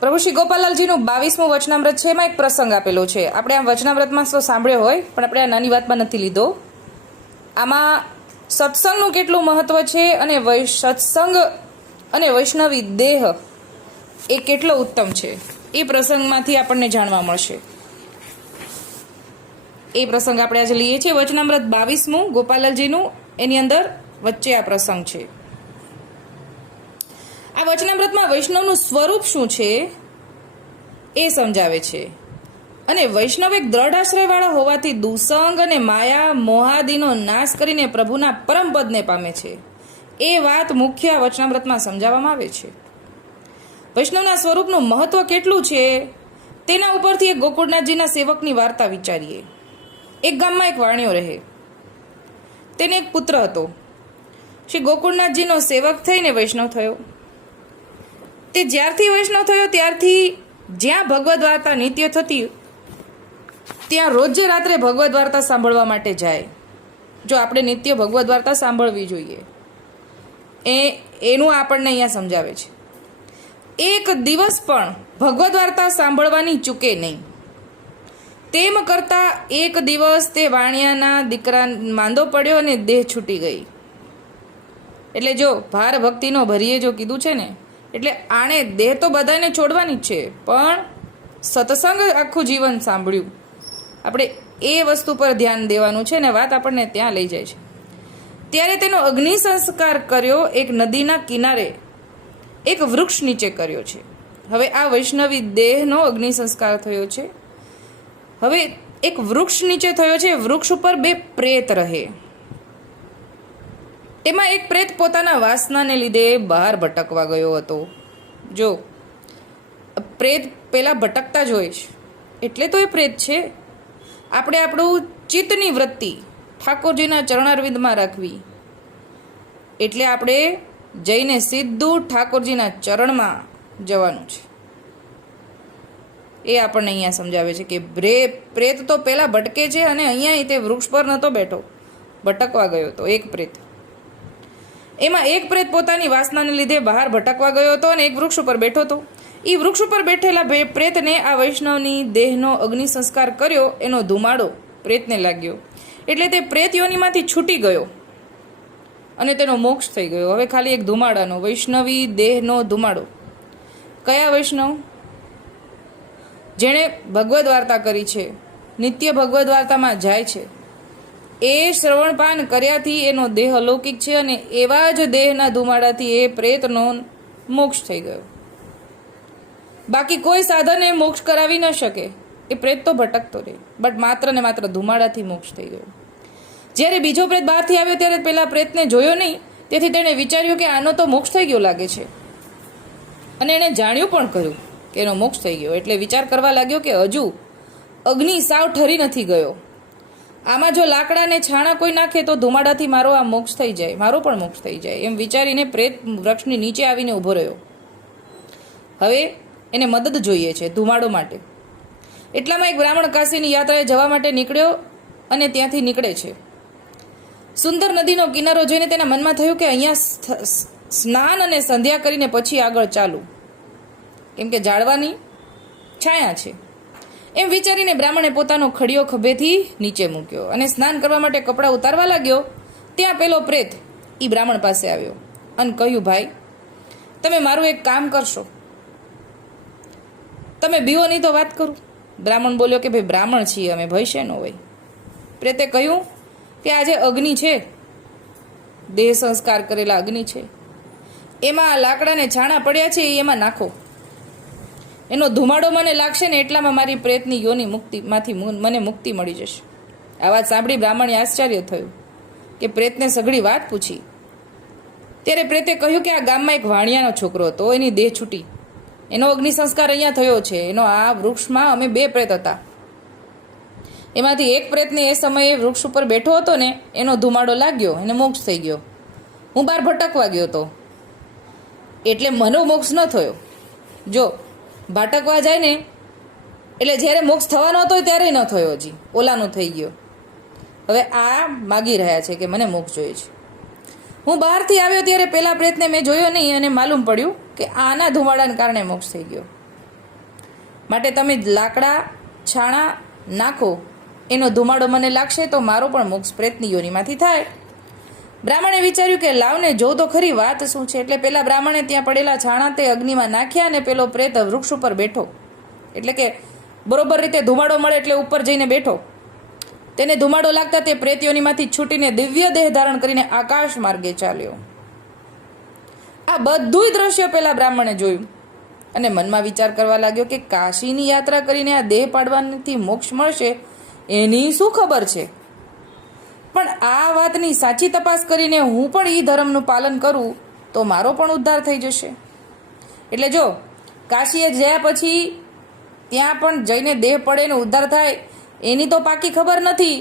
પ્રભુ શ્રી ગોપાલાલજીનું બાવીસમું વચનામૃત છે, એમાં એક પ્રસંગ આપેલો છે. આપણે આ વચનામૃતમાં તો સાંભળ્યો હોય, પણ આપણે આ નાની વાતમાં નથી લીધો. આમાં સત્સંગનું કેટલું મહત્વ છે અને સત્સંગ અને વૈષ્ણવી દેહ એ કેટલો ઉત્તમ છે? એ પ્રસંગમાંથી આપણને જાણવા મળશે. એ પ્રસંગ આપણે આજે લઈએ છીએ. વચનામૃત બાવીસમું ગોપાલાલજીનું એની અંદર વચ્ચે આ પ્રસંગ છે. આ વચનામૃતમાં વૈષ્ણવનું સ્વરૂપ શું છે? એ સમજાવે છે. અને વૈષ્ણવ એક દ્રઢ આશ્રયવાળા હોવાથી દુસંગ અને માયા, મોહાદીનો નાશ કરીને પ્રભુના પરમ પદને પામે છે. એ વાત મુખ્ય વચનામૃતમાં સમજાવવામાં આવે છે. વૈષ્ણવના સ્વરૂપનું મહત્વ કેટલું છે? તેના ઉપરથી એક ગોકુળનાથજીના સેવકની વાર્તા વિચારીએ. એક ગામમાં એક વાણિયો રહે. તેને એક પુત્ર હતો. શ્રી ગોકુળનાથજીનો સેવક થઈને વૈષ્ણવ થયો. તે જ્યારથી વૈષ્ણવ થયો, ત્યારથી જ્યાં ભગવદ્ વાર્તા નિત્ય થતી, ત્યાં રોજે રાત્રે ભગવદ્ વાર્તા સાંભળવા માટે જાય. જો આપણે નિત્ય ભગવદ્ વાર્તા સાંભળવી જોઈએ, એ, એનું આપણને અહીંયા સમજાવે છે. એક દિવસ પણ ભગવદ્ વાર્તા સાંભળવાની ચૂકે નહીં. તેમ કરતાં એક દિવસ તે વાણિયાના દીકરા માંદો પડ્યો અને દેહ છૂટી ગઈ. એટલે જો ભાર ભક્તિનો ભરીએ જો કીધું છે ને એટલે આણે દેહ તો બધાને છોડવાની જ છે, પણ સત્સંગ આખું જીવન સાંભળ્યું. આપણે એ વસ્તુ પર ધ્યાન દેવાનું છે ને વાત આપણને ત્યાં લઈ જાય છે. ત્યારે તેનો અગ્નિ સંસ્કાર કર્યો એક નદીના કિનારે, એક વૃક્ષ નીચે કર્યો છે. હવે આ વૈષ્ણવી દેહનો અગ્નિ સંસ્કાર થયો છે. હવે એક વૃક્ષ નીચે થયો છે, વૃક્ષ ઉપર બે પ્રેત રહે. તેમાં એક પ્રેત પોતાના વાસનાને લીધે બહાર ભટકવા ગયો હતો. જો, પ્રેત પહેલાં ભટકતા જ હોય છે. એટલે તો એ પ્રેત છે. આપણે આપણું ચિત્તની વૃત્તિ ઠાકોરજીના ચરણારવિંદમાં રાખવી. એટલે આપણે જઈને સીધું ઠાકોરજીના ચરણમાં જવાનું છે. એ આપણને અહીંયા સમજાવે છે કે બ્રે, પ્રેત તો પહેલાં ભટકે છે અને અહીંયા તે વૃક્ષ પર નહોતો બેઠો. ભટકવા ગયો હતો એક પ્રેત. એમાં એક પ્રેત પોતાની વાસનાને લીધે બહાર ભટકવા ગયો હતો અને એક વૃક્ષ ઉપર બેઠો હતો. એ વૃક્ષ ઉપર બેઠેલા પ્રેતને આ વૈષ્ણવની દેહનો અગ્નિ સંસ્કાર કર્યો, એનો ધુમાડો પ્રેતને લાગ્યો. એટલે તે પ્રેત યોનીમાંથી છૂટી ગયો અને તેનો મોક્ષ થઈ ગયો. હવે ખાલી એક ધુમાડાનો, વૈષ્ણવી દેહનો ધુમાડો. કયા વૈષ્ણવ? જેણે ભગવદ્ વાર્તા કરી છે. નિત્ય ભગવદ્ વાર્તામાં જાય છે. એ શ્રવણપાન કર્યાથી એનો દેહ અલૌકિક છે અને એવા જ દેહના ધુમાડાથી એ પ્રેતનો મોક્ષ થઈ ગયો. બાકી કોઈ સાધન એ મોક્ષ કરાવી ન શકે. એ પ્રેત તો ભટકતો રહે. બટ માત્ર ને માત્ર ધુમાડાથી મોક્ષ થઈ ગયો. જ્યારે બીજો પ્રેત બહારથી આવ્યો ત્યારે પેલા પ્રેતને જોયો નહીં, તેથી તેણે વિચાર્યું કે આનો તો મોક્ષ થઈ ગયો લાગે છે. અને એણે જાણ્યું પણ કર્યું કે એનો મોક્ષ થઈ ગયો. એટલે વિચાર કરવા લાગ્યો કે હજુ અગ્નિ સાવ ઠરી નથી ગયો. આમાં જો લાકડાને છાણા કોઈ નાખે તો ધુમાડાથી મારો આ મોક્ષ થઈ જાય, મારો પણ મોક્ષ થઈ જાય, એમ વિચારીને પ્રેત વૃક્ષની નીચે આવીને ઊભો રહ્યો. હવે એને મદદ જોઈએ છે ધુમાડો માટે. એટલામાં એક બ્રાહ્મણ કાશીની યાત્રાએ જવા માટે નીકળ્યો અને ત્યાંથી નીકળે છે. સુંદર નદીનો કિનારો જોઈને તેના મનમાં થયું કે અહીંયા સ્નાન અને સંધ્યા કરીને પછી આગળ ચાલુ. કેમ કે જાળવાની છાયા છે. એમ વિચારીને બ્રાહ્મણે પોતાનો ખડિયો ખભેથી નીચે મૂક્યો અને સ્નાન કરવા માટે કપડાં ઉતારવા લાગ્યો. ત્યાં પેલો પ્રેત એ બ્રાહ્મણ પાસે આવ્યો અને કહ્યું, ભાઈ, તમે મારું એક કામ કરશો. તમે બીઓની તો વાત કરું. બ્રાહ્મણ બોલ્યો કે, ભાઈ, બ્રાહ્મણ છીએ અમે, ભય શેનો હોય? પ્રેતે કહ્યું કે, આજે અગ્નિ છે. દેહ સંસ્કાર કરેલા અગ્નિ છે. એમાં લાકડાને છાણા પડ્યા છે એ એમાં નાખો. એનો ધુમાડો મને લાગશે ને એટલામાં મારી પ્રેતની યોની મુક્તિમાંથી મને મુક્તિ મળી જશે. આ વાત સાંભળી બ્રાહ્મણે આશ્ચર્ય થયું કે પ્રેતને સઘળી વાત પૂછી. ત્યારે પ્રેતે કહ્યું કે આ ગામમાં એક વાણિયાનો છોકરો હતો, એની દેહ છૂટી. એનો અગ્નિ સંસ્કાર અહીંયા થયો છે. એનો આ વૃક્ષમાં અમે બે પ્રેત હતા. એમાંથી એક પ્રેતને એ સમયે વૃક્ષ ઉપર બેઠો હતો ને, એનો ધુમાડો લાગ્યો, એને મોક્ષ થઈ ગયો. હું બહાર ભટકવા ગયો હતો. એટલે મનો મોક્ષ ન થયો. જો ભાટકવા જાય ને એટલે જ્યારે મોક્ષ થવાનો હતો ત્યારે ન થયો હજી. ઓલાનો થઈ ગયો. હવે આ માગી રહ્યા છે કે મને મોક્ષ જોઈએ છે. હું બહારથી આવ્યો ત્યારે પહેલાં પ્રેતને મેં જોયો નહીં અને માલુમ પડ્યું કે આના ધુમાડાને કારણે મોક્ષ થઈ ગયો. માટે તમે લાકડા, છાણા નાખો. એનો ધુમાડો મને લાગશે તો મારો પણ મોક્ષ પ્રેતની યોનિમાંથી થાય. બ્રાહ્મણે વિચાર્યું કે લાવને જો તો ખરી વાત શું છે? એટલે પેલા બ્રાહ્મણે ત્યાં પડેલા છાણા તે અગ્નિમાં નાખ્યા અને પેલો પ્રેત વૃક્ષ ઉપર બેઠો. એટલે કે બરોબર રીતે ધુમાડો મળે એટલે ઉપર જઈને બેઠો. તેને ધુમાડો લાગતા તે પ્રેતીઓનીમાંથી છૂટીને દિવ્ય દેહ ધારણ કરીને આકાશ માર્ગે ચાલ્યો. આ બધુંય દ્રશ્ય પેલા બ્રાહ્મણે જોયું. અને મનમાં વિચાર કરવા લાગ્યો કે કાશીની યાત્રા કરીને આ દેહ પાડવાથી મોક્ષ મળશે એની શું ખબર છે? પણ આ વાતની સાચી તપાસ કરીને હું પણ એ ધર્મનું પાલન કરું, તો મારો પણ ઉદ્ધાર થઈ જશે. એટલે જો, કાશીએ ગયા પછી ત્યાં પણ જઈને દેહ પડે ને ઉદ્ધાર થાય, એની તો પાકી ખબર નથી,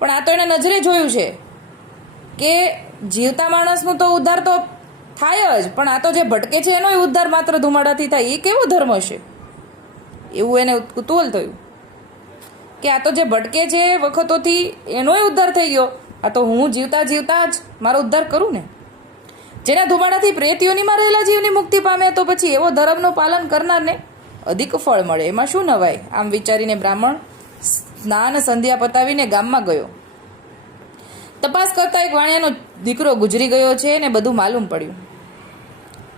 પણ આ તો એને નજરે જોયું છે કે જીવતા માણસનું તો ઉદ્ધાર તો થાય જ, પણ આ તો જે ભટકે છે એનો ઉદ્ધાર માત્ર ધુમાડાથી થાય, એ કેવો ધર્મ હશે એવું એને કુતૂહલ થયું. કે આ તો જે ભટકે છે વખતોથી, એનોય ઉદ્ધાર થઈ ગયો. આ તો હું જીવતા જીવતા જ મારો ઉદ્ધાર કરું ને. જેના ધુમાડાથી પ્રેતીઓનીમાં રહેલા જીવની મુક્તિ પામે, તો પછી એવો ધર્મનું પાલન કરનારને અધિક ફળ મળે. એમાં શું નવાય? આમ વિચારીને બ્રાહ્મણ સ્નાન સંધ્યા પતાવીને ગામમાં ગયો. તપાસ કરતા એક વાણિયાનો દીકરો ગુજરી ગયો છે ને બધું માલુમ પડ્યું.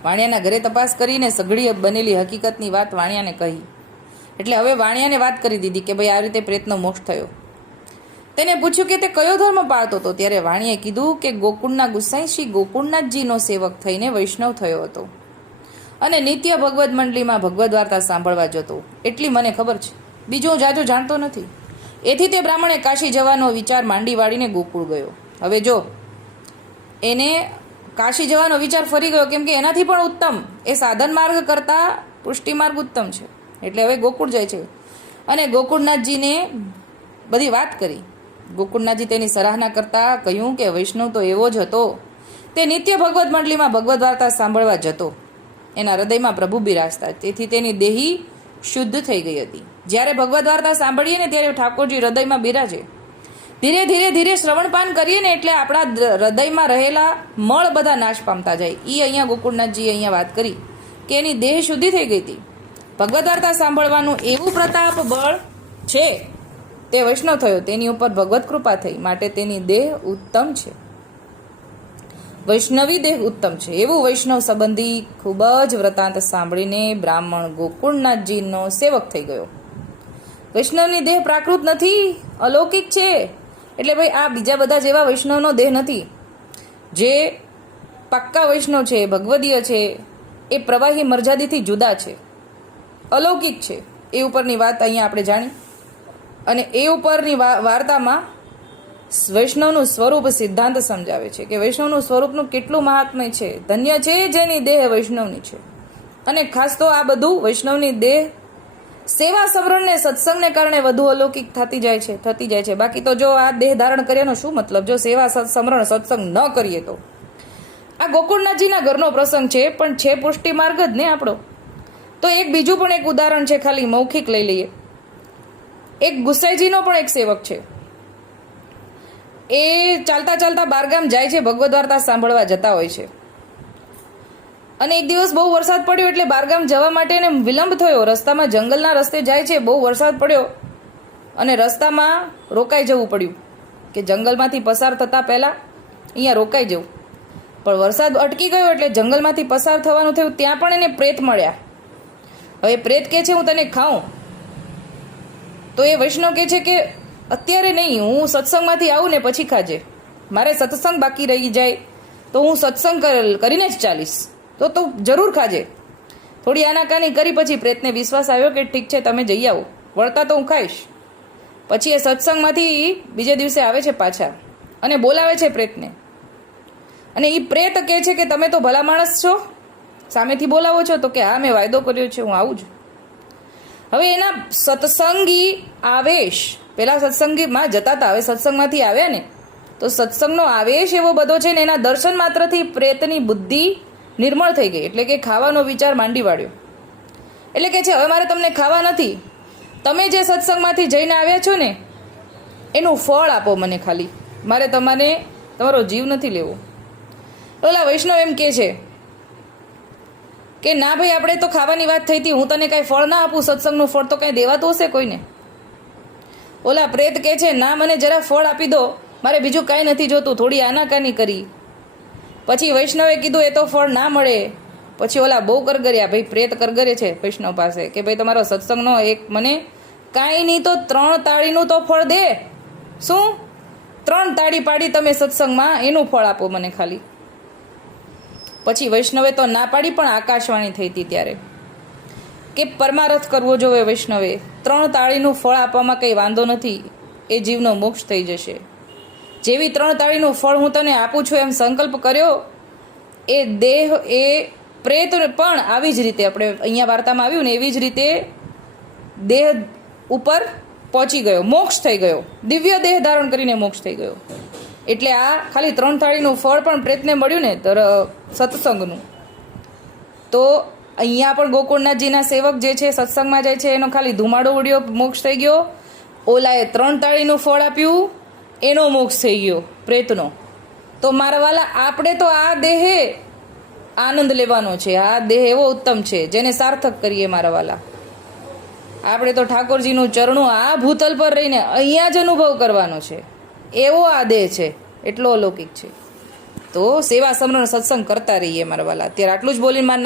વાણિયાના ઘરે તપાસ કરીને સઘળી બનેલી હકીકતની વાત વાણિયાને કહી. એટલે હવે વાણિયાને વાત કરી દીધી કે ભાઈ આ રીતે પ્રેતનો મોક્ષ થયો. તેને પૂછ્યું કે તે કયો ધર્મ પાળતો હતો? ત્યારે વાણીએ કીધું કે ગોકુળના ગુસાઈ શ્રી ગોકુળનાથજીનો સેવક થઈને વૈષ્ણવ થયો હતો. અને નિત્ય ભગવદ મંડળીમાં ભગવદ્ વાર્તા સાંભળવા જતો. એટલી મને ખબર છે. બીજું હું જાજો જાણતો નથી. એથી તે બ્રાહ્મણે કાશી જવાનો વિચાર માંડી વાળીને ગોકુળ ગયો. હવે જો, એને કાશી જવાનો વિચાર ફરી ગયો, કેમ કે એનાથી પણ ઉત્તમ. એ સાધન માર્ગ કરતાં પુષ્ટિ માર્ગ ઉત્તમ છે. એટલે હવે ગોકુળ જાય છે. અને ગોકુળનાથજીને બધી વાત કરી. ગોકુળનાથજી તેની સરાહના કરતા કહ્યું કે વૈષ્ણવ તો એવો જ હતો. તે નિત્ય ભગવદ્ મંડળીમાં ભગવદ્ વાર્તા સાંભળવા જતો. એના હૃદયમાં પ્રભુ બિરાજતા. તેથી તેની દેહી શુદ્ધ થઈ ગઈ હતી. જ્યારે ભગવદ વાર્તા સાંભળીએ ને ત્યારે ઠાકોરજી હૃદયમાં બિરાજે. ધીરે ધીરે ધીરે શ્રવણપાન કરીએ ને એટલે આપણા હૃદયમાં રહેલા મળ બધા નાશ પામતા જાય. એ અહીંયા ગોકુળનાથજીએ અહીંયા વાત કરી કે એની દેહ શુદ્ધિ થઈ ગઈ હતી. ભગવદ વાર્તા સાંભળવાનું એવું પ્રતાપ બળ છે? તે વૈષ્ણવ થયો. તેની ઉપર ભગવત કૃપા થઈ. માટે તેની દેહ ઉત્તમ છે. વૈષ્ણવી દેહ ઉત્તમ છે. એવું વૈષ્ણવ સંબંધી ખૂબ જ વ્રતાંત સાંભળીને બ્રાહ્મણ ગોકુળનાથજીનો સેવક થઈ ગયો. વૈષ્ણવની દેહ પ્રાકૃત નથી. અલૌકિક છે. એટલે ભાઈ આ બીજા બધા જેવા વૈષ્ણવનો દેહ નથી. જે પાક્કા વૈષ્ણવ છે, ભગવદીય છે, એ પ્રવાહી મર્યાદિથી જુદા છે. અલૌકિક છે. એ ઉપરની વાત અહીંયા આપણે જાણી. અને એ ઉપરની વાર્તામાં વૈષ્ણવનું સ્વરૂપ સિદ્ધાંત સમજાવે છે કે વૈષ્ણવનું સ્વરૂપનું કેટલું મહાત્મય છે. ધન્ય છે જેની દેહ વૈષ્ણવની છે. અને ખાસ તો આ બધું વૈષ્ણવની દેહ સેવા સમરણને સત્સંગને કારણે વધુ અલૌકિક થતી જાય છે, થતી જાય છે. બાકી તો જો આ દેહ ધારણ કર્યાનો શું મતલબ? જો સેવા સમરણ સત્સંગ ન કરીએ તો. આ ગોકુળનાથજીના ઘરનો પ્રસંગ છે, પણ છે પુષ્ટિ માર્ગ જ ને આપણો. તો એક બીજું પણ એક ઉદાહરણ છે ખાલી, મૌખિક લઈ લઈએ. એક ગુસાઈજીનો પણ એક સેવક છે. એ ચાલતા ચાલતા બારગામ જાય છે, ભગવદ્ વાર્તા સાંભળવા જતા હોય છે. અને એક દિવસ બહુ વરસાદ પડ્યો એટલે બારગામ જવા માટે એને વિલંબ થયો. રસ્તામાં જંગલના રસ્તે જાય છે, બહુ વરસાદ પડ્યો અને રસ્તામાં રોકાઈ જવું પડ્યું કે જંગલમાંથી પસાર થતાં પહેલાં અહીંયા રોકાઈ જવું. પણ વરસાદ અટકી ગયો એટલે જંગલમાંથી પસાર થવાનું થયું, ત્યાં પણ એને પ્રેત મળ્યા. હવે પ્રેત કહે છે, હું તને ખાઉં. તો એ વૈષ્ણવ કહે છે કે, અત્યારે નહીં, હું સત્સંગમાંથી આવું ને પછી ખાજે. મારે સત્સંગ બાકી રહી જાય. તો હું સત્સંગ કર- કરીને જ ચાલીશ. તો તો જરૂર ખાજે. થોડી આનાકાની કરી પછી પ્રેતને વિશ્વાસ આવ્યો કે, ઠીક છે, તમે જઈ આવો. વળતા તો હું ખાઈશ. પછી એ સત્સંગમાંથી બીજે દિવસે આવે છે પાછા અને બોલાવે છે પ્રેતને. અને એ પ્રેત કહે છે કે, તમે તો ભલા માણસ છો. સામેથી બોલાવો છો તો કે હા, મેં વાયદો કર્યો છે, હું આવું જ હવે એના સત્સંગી આવેશ, પેલા સત્સંગીમાં જતા હતા, હવે સત્સંગમાંથી આવ્યા ને, તો સત્સંગનો આવેશ એવો બધો છે ને, એના દર્શન માત્રથી પ્રેતની બુદ્ધિ નિર્મળ થઈ ગઈ, એટલે કે ખાવાનો વિચાર માંડી વાળ્યો. એટલે કે છે, હવે મારે તમને ખાવા નથી. તમે જે સત્સંગમાંથી જઈને આવ્યા છો ને, એનું ફળ આપો મને ખાલી. મારે તમારે, તમારો જીવ નથી લેવો. ઓલા વૈષ્ણવ એમ કે છે કે ના ભાઈ, આપણે તો ખાવાની વાત થઈ હતી, હું તને કાંઈ ફળ ના આપું, સત્સંગનું ફળ તો કાંઈ દેવાતું હશે કોઈને? ઓલા પ્રેત કહે છે, ના, મને જરા ફળ આપી દો, મારે બીજું કાંઈ નથી જોતું, થોડી આનાકાની કરી. પછી વૈષ્ણવે કીધું, એ તો ફળ ના મળે. પછી ઓલા બહુ કરગર્યા, ભાઈ, પ્રેત કરગરે છે વૈષ્ણવ પાસે, કે ભાઈ, તમારો સત્સંગનો એક મને કાંઈ નહીં તો ત્રણ તાળીનું તો ફળ દે. શું? ત્રણ તાળી પાડી તમે સત્સંગમાં, એનું ફળ આપો મને ખાલી. પછી વૈષ્ણવે તો ના પાડી પણ આકાશવાણી થઈ હતી ત્યારે. કે પરમારથ કરવો જોઈએ વૈષ્ણવે? ત્રણ તાળીનું ફળ આપવામાં કંઈ વાંધો નથી, એ જીવનો મોક્ષ થઈ જશે. જેવી ત્રણ તાળીનું ફળ હું તને આપું છું એમ સંકલ્પ કર્યો, એ દેહ, એ પ્રેત પણ આવી જ રીતે, આપણે અહીંયા વાર્તામાં આવ્યું ને એવી જ રીતે દેહ ઉપર પહોંચી ગયો, મોક્ષ થઈ ગયો. દિવ્ય દેહ ધારણ કરીને મોક્ષ થઈ ગયો. એટલે આ ખાલી ત્રણ થાળીનું ફળ પણ પ્રેતને મળ્યું ને તર સત્સંગનું. તો અહીંયા પણ ગોકુળનાથજીના સેવક જે છે, સત્સંગમાં જાય છે, એનો ખાલી ધુમાડો ઉડ્યો, મોક્ષ થઈ ગયો. ઓલાએ ત્રણ તાળીનું ફળ આપ્યું, એનો મોક્ષ થઈ ગયો, પ્રેતનો. તો મારા વાલા, આપણે તો આ દેહે આનંદ લેવાનો છે. આ દેહ એવો ઉત્તમ છે, જેને સાર્થક કરીએ મારા વાલા. આપણે તો ઠાકોરજીનું ચરણું આ ભૂતલ પર રહીને અહીંયા જ અનુભવ કરવાનો છે. એવો આ દેહ છે, એટલો અલૌકિક છે. તો સેવા સમરણ સત્સંગ કરતા રહીએ મારા વાલા. અત્યારે આટલું જ બોલીને મારા